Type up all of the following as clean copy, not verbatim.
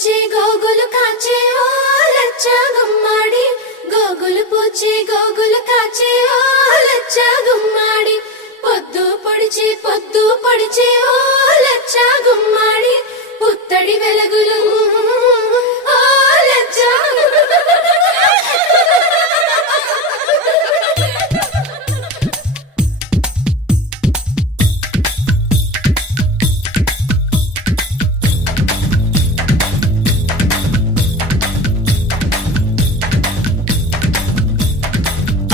పూచి గోగులు కాచే ఓ లచ్చ గుమ్మాడి గోగులు పూచి గోగులు కాచే ఓ లచ్చ గుమ్మాడి పొద్దు పొడిచి ఓ లచ్చ గుమ్మాడి పుత్తడి వెలుగులు ఓ లచ్చ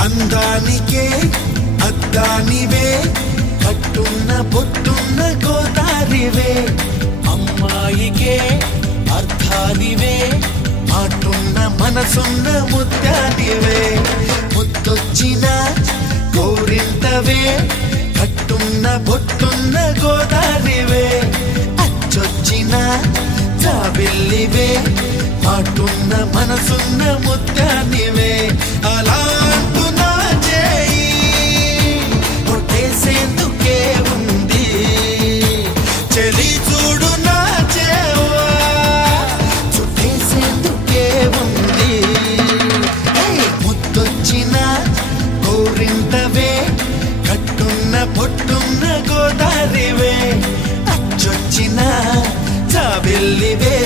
అందానికే అద్దానివే కట్టున్న బొట్టున్న గోదారివే అమ్మాయికే అర్థానివే మాటున్న మనసున్న ముత్యానివే ముద్దొచ్చిన కోరింతవే కట్టున్న బొట్టున్న గోదారివే అచ్చొచ్చిన జాబిల్లివే మాటున్న మనసున్న ముత్యానివే అలా పొట్టున్న గోదారివే అచ్చొచ్చిన జాబిల్లివే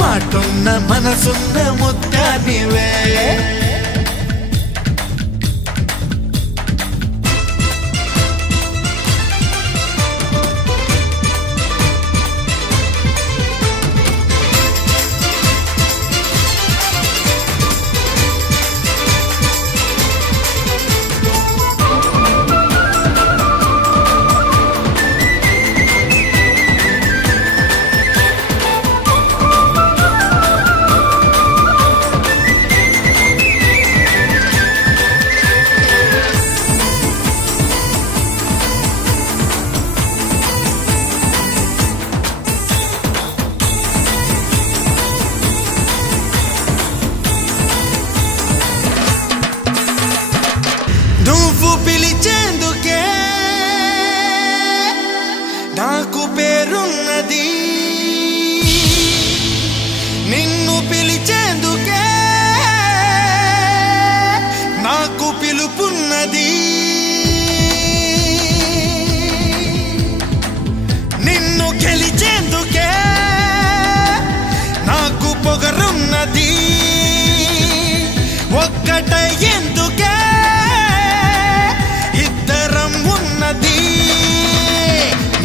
మాటున్న మనసున్న ముత్యానివే నువ్వు పిలిచేందుకే నాకు పేరున్నది నిన్ను పిలిచేందుకే నాకు పిలుపున్నది నిన్ను గెలిచేందుకే నాకు పొగరున్నది ఒక్కటయ్యేందుకే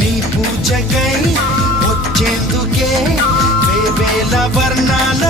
నీ పూజకై వచ్చేందుకే వేవేల వర్ణాల